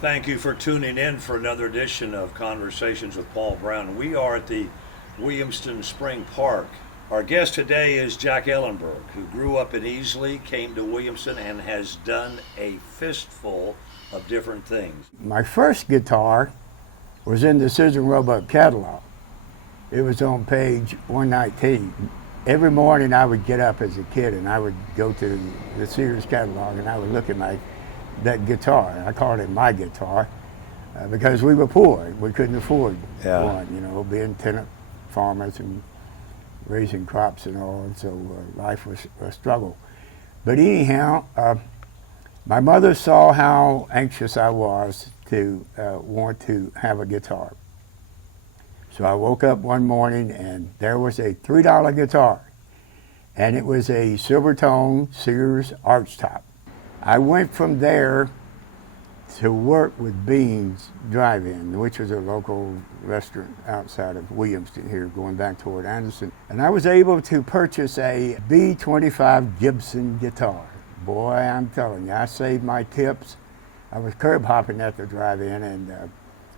Thank you for tuning in for another edition of Conversations with Paul Brown. We are at the Williamston Spring Park. Our guest today is Jack Ellenburg, who grew up in Easley, came to Williamston, and has done a fistful of different things. My first guitar was in the Scissor Roebuck catalog. It was on page 119. Every morning I would get up as a kid and I would go to the Sears catalog and I would look at that guitar. I called it my guitar because we were poor. We couldn't afford one, being tenant farmers and raising crops and all, and so life was a struggle. But anyhow, my mother saw how anxious I was to want to have a guitar. So I woke up one morning and there was a $3 guitar, and it was a silver tone Sears archtop. I went from there to work with Beans Drive-In, which was a local restaurant outside of Williamston here, going back toward Anderson. And I was able to purchase a B-25 Gibson guitar. Boy, I'm telling you, I saved my tips. I was curb hopping at the drive-in and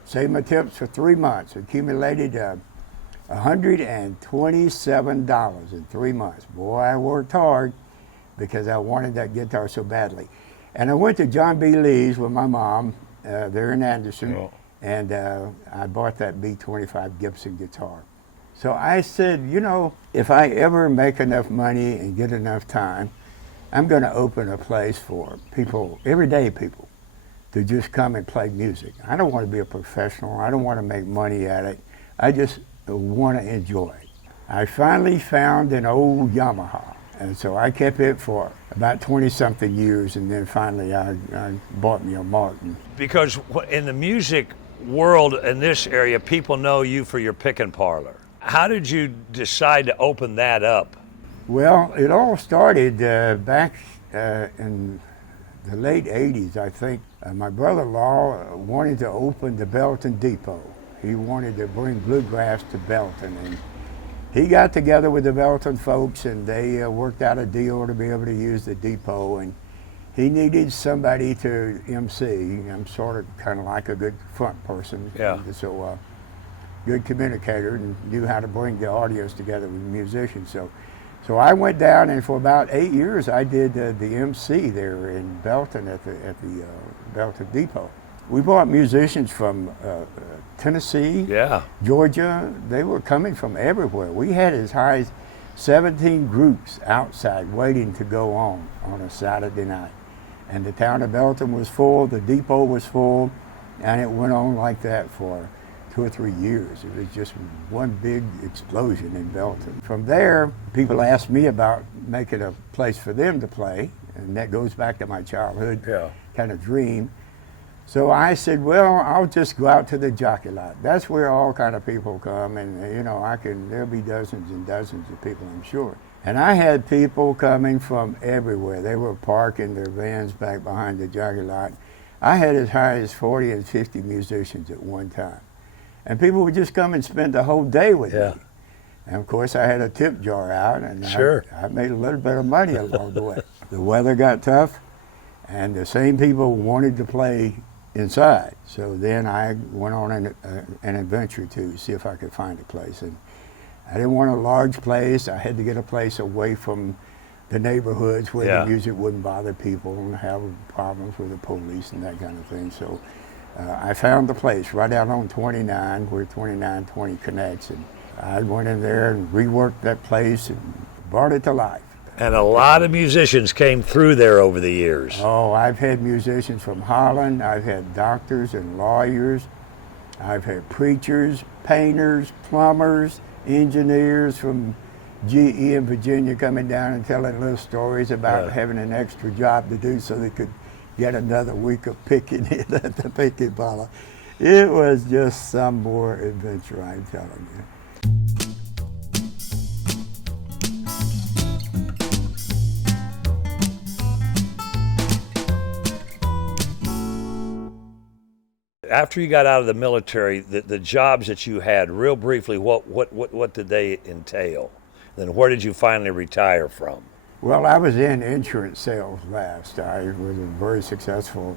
saved my tips for 3 months, accumulated $127 in 3 months. Boy, I worked hard because I wanted that guitar so badly. And I went to John B. Lee's with my mom there in Anderson, and I bought that B-25 Gibson guitar. So I said, if I ever make enough money and get enough time, I'm going to open a place for people, everyday people, to just come and play music. I don't want to be a professional. I don't want to make money at it. I just want to enjoy it. I finally found an old Yamaha, and so I kept it for about 20-something years, and then finally I bought me a Martin. Because in the music world in this area, people know you for your Pickin Parlor. How did you decide to open that up? Well, it all started back in the late 80s, I think. My brother-in-law wanted to open the Belton Depot. He wanted to bring bluegrass to Belton, and he got together with the Belton folks, and they worked out a deal to be able to use the depot, and he needed somebody to MC. I'm sort of kind of like a good front person, so good communicator, and knew how to bring the audience together with musicians. So I went down, and for about 8 years, I did the MC there in Belton at the Belton Depot. We brought musicians from Tennessee, Georgia. They were coming from everywhere. We had as high as 17 groups outside waiting to go on a Saturday night. And the town of Belton was full, the depot was full, and it went on like that for 2 or 3 years. It was just one big explosion in Belton. From there, people asked me about making a place for them to play, and that goes back to my childhood kind of dream. So I said, well, I'll just go out to the jockey lot. That's where all kind of people come, and there'll be dozens and dozens of people, I'm sure. And I had people coming from everywhere. They were parking their vans back behind the jockey lot. I had as high as 40 and 50 musicians at one time. And people would just come and spend the whole day with me. And of course, I had a tip jar out, and I made a little bit of money along the way. The weather got tough, and the same people wanted to play inside. So then I went on an adventure to see if I could find a place. And I didn't want a large place. I had to get a place away from the neighborhoods where the music wouldn't bother people and have problems with the police and that kind of thing. So I found the place right out on 29 where 2920 connects, and I went in there and reworked that place and brought it to life. And a lot of musicians came through there over the years. Oh, I've had musicians from Holland. I've had doctors and lawyers. I've had preachers, painters, plumbers, engineers from GE in Virginia coming down and telling little stories about having an extra job to do so they could get another week of picking it at the Pickin Parlor. It was just some more adventure, I'm telling you. After you got out of the military, the jobs that you had, real briefly, what did they entail? Then where did you finally retire from? Well, I was in insurance sales last. I was a very successful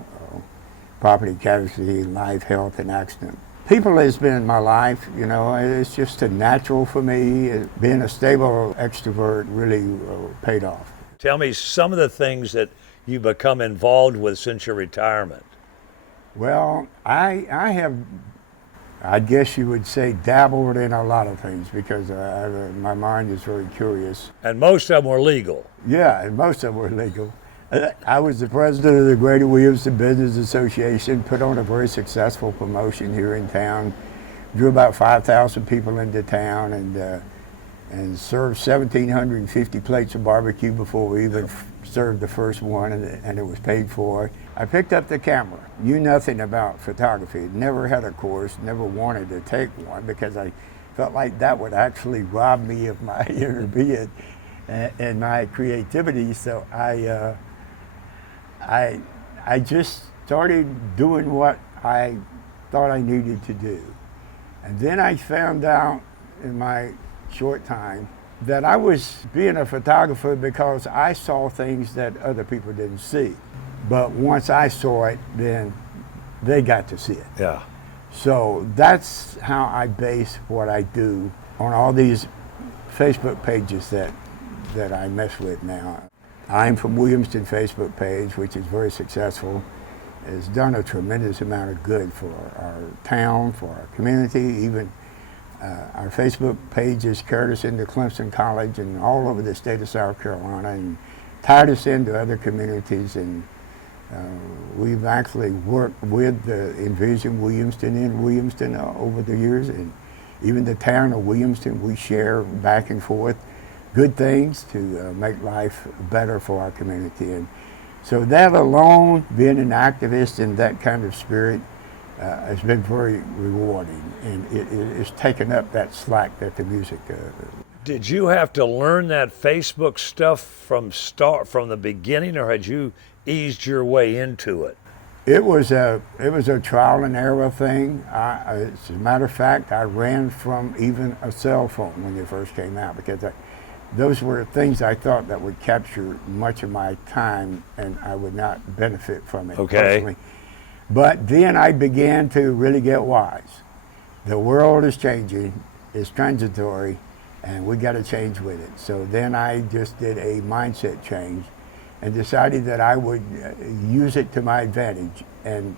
property, casualty, life, health, and accident. People has been in my life, you know, it's just a natural for me. Being a stable extrovert really paid off. Tell me some of the things that you've become involved with since your retirement. Well, I have, I guess you would say, dabbled in a lot of things because my mind is very curious. And most of them were legal. Yeah, and most of them were legal. I was the president of the Greater Williamston Business Association, put on a very successful promotion here in town, drew about 5,000 people into town, and served 1,750 plates of barbecue before we even served the first one, and it was paid for. I picked up the camera, knew nothing about photography, never had a course, never wanted to take one because I felt like that would actually rob me of my inner being and my creativity. So I just started doing what I thought I needed to do. And then I found out in my short time that I was being a photographer because I saw things that other people didn't see. But once I saw it, then they got to see it. Yeah. So that's how I base what I do on all these Facebook pages that I mess with now. I'm from Williamston Facebook page, which is very successful. It's done a tremendous amount of good for our town, for our community. Even our Facebook page has carried us into Clemson College and all over the state of South Carolina and tied us into other communities. And we've actually worked with the Envision Williamston in Williamston over the years. And even the town of Williamston, we share back and forth good things to make life better for our community. And so that alone, being an activist in that kind of spirit, has been very rewarding, and it's taken up that slack that the music. Did you have to learn that Facebook stuff from the beginning, or had you eased your way into it? It was a trial and error thing. As a matter of fact, I ran from even a cell phone when they first came out because those were things I thought that would capture much of my time, and I would not benefit from it personally. But then I began to really get wise. The world is changing, it's transitory, and we got to change with it. So then I just did a mindset change and decided that I would use it to my advantage and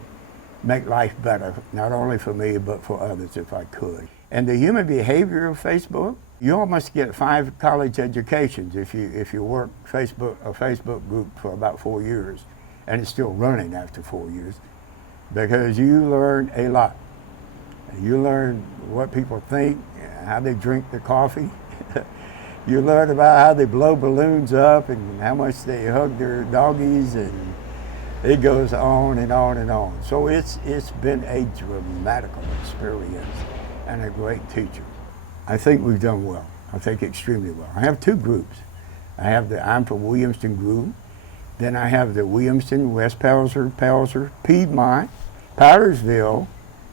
make life better, not only for me, but for others if I could. And the human behavior of Facebook, you almost get 5 college educations if you work a Facebook group for about 4 years, and it's still running after 4 years, because you learn a lot. You learn what people think, how they drink the coffee. You learn about how they blow balloons up and how much they hug their doggies, and it goes on and on and on. So it's been a dramatical experience and a great teacher. I think we've done well. I think extremely well. I have 2 groups. I have the I'm from Williamston group. Then I have the Williamston, West Pelzer, Piedmont, Powdersville,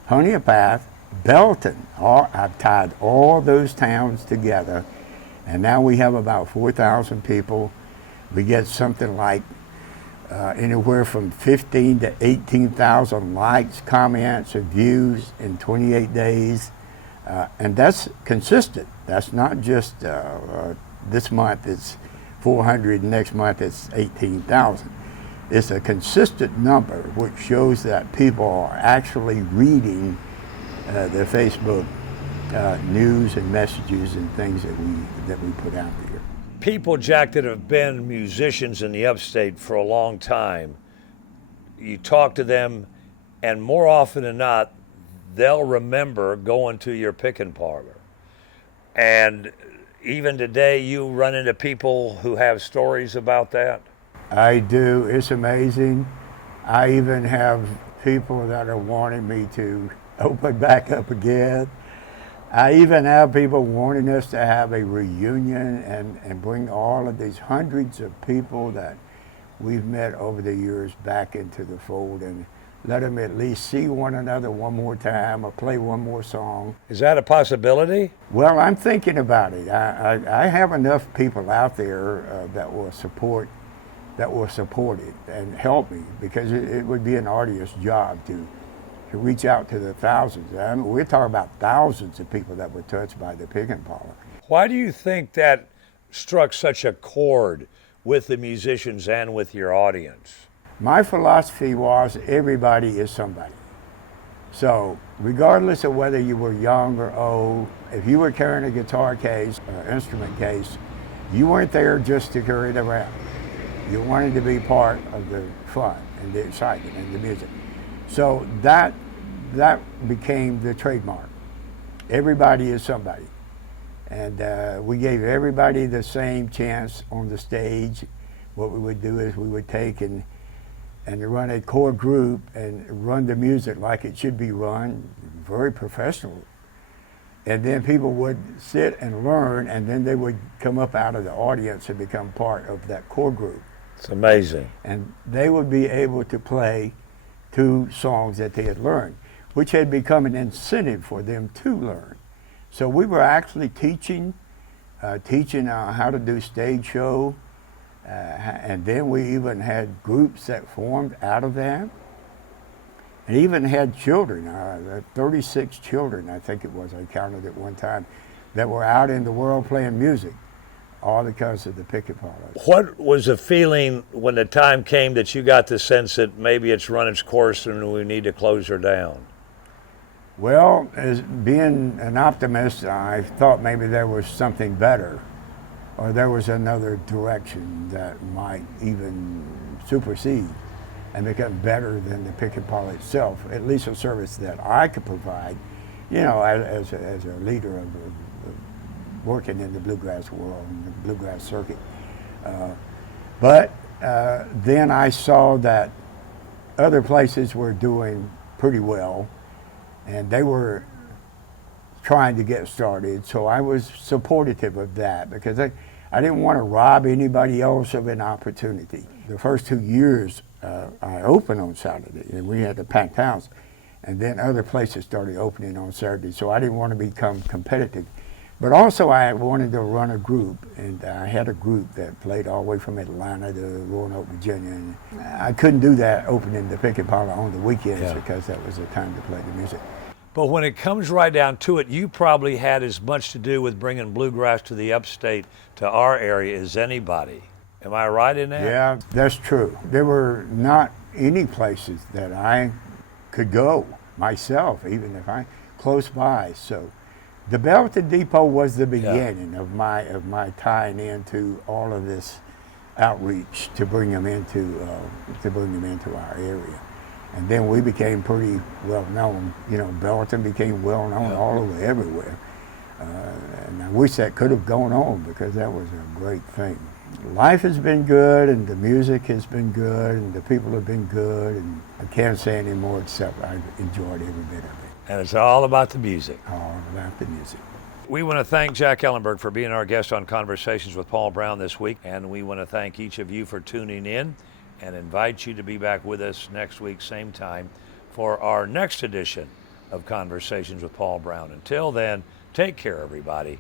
Honeypath, Belton. I've tied all those towns together, and now we have about 4,000 people. We get something like anywhere from 15 to 18,000 likes, comments, and views in 28 days. And that's consistent. That's not just this month it's 400, next month it's 18,000. It's a consistent number, which shows that people are actually reading the Facebook news and messages and things that we put out there. People, Jack, that have been musicians in the upstate for a long time, you talk to them, and more often than not, they'll remember going to your Pickin parlor. And even today, you run into people who have stories about that? I do. It's amazing. I even have people that are wanting me to open back up again. I even have people wanting us to have a reunion and bring all of these hundreds of people that we've met over the years back into the fold and let them at least see one another one more time or play one more song. Is that a possibility? Well, I'm thinking about it. I have enough people out there that will support that will support it and help me, because it would be an arduous job to reach out to the thousands. I mean, we're talking about thousands of people that were touched by the Pickin Parlor. Why do you think that struck such a chord with the musicians and with your audience? My philosophy was everybody is somebody. So regardless of whether you were young or old, if you were carrying a guitar case or instrument case, you weren't there just to carry it around. You wanted to be part of the fun and the excitement and the music. So that became the trademark. Everybody is somebody. And we gave everybody the same chance on the stage. What we would do is we would take and run a core group and run the music like it should be run, very professional. And then people would sit and learn, and then they would come up out of the audience and become part of that core group. It's amazing. And they would be able to play 2 songs that they had learned, which had become an incentive for them to learn. So we were actually teaching how to do stage show, and then we even had groups that formed out of that, and even had children, 36 children, I think it was, I counted at one time, that were out in the world playing music, all because of the Pickin Parlor. What was the feeling when the time came that you got the sense that maybe it's run its course and we need to close her down? Well, as being an optimist, I thought maybe there was something better, or there was another direction that might even supersede and become better than the Pickin Parlor itself, at least a service that I could provide, as a leader of working in the bluegrass world, in the bluegrass circuit. But then I saw that other places were doing pretty well, and they were trying to get started, so I was supportive of that, because I didn't want to rob anybody else of an opportunity. The first 2 years I opened on Saturday, and we had a packed house, and then other places started opening on Saturday, so I didn't want to become competitive. But also I wanted to run a group, and I had a group that played all the way from Atlanta to Roanoke, Virginia, and I couldn't do that opening the Pickin Parlor on the weekends because that was the time to play the music. But when it comes right down to it, you probably had as much to do with bringing bluegrass to the upstate, to our area, as anybody. Am I right in that? Yeah, that's true. There were not any places that I could go myself, even if I close by. So the Belton Depot was the beginning of my tying into all of this outreach to bring them into our area. And then we became pretty well known. Belton became well known all over everywhere. And I wish that could have gone on, because that was a great thing. Life has been good, and the music has been good, and the people have been good, and I can't say any more except I enjoyed every bit of it. And it's all about the music. All about the music. We want to thank Jack Ellenburg for being our guest on Conversations with Paul Brown this week, and we want to thank each of you for tuning in, and invite you to be back with us next week, same time, for our next edition of Conversations with Paul Brown. Until then, take care, everybody.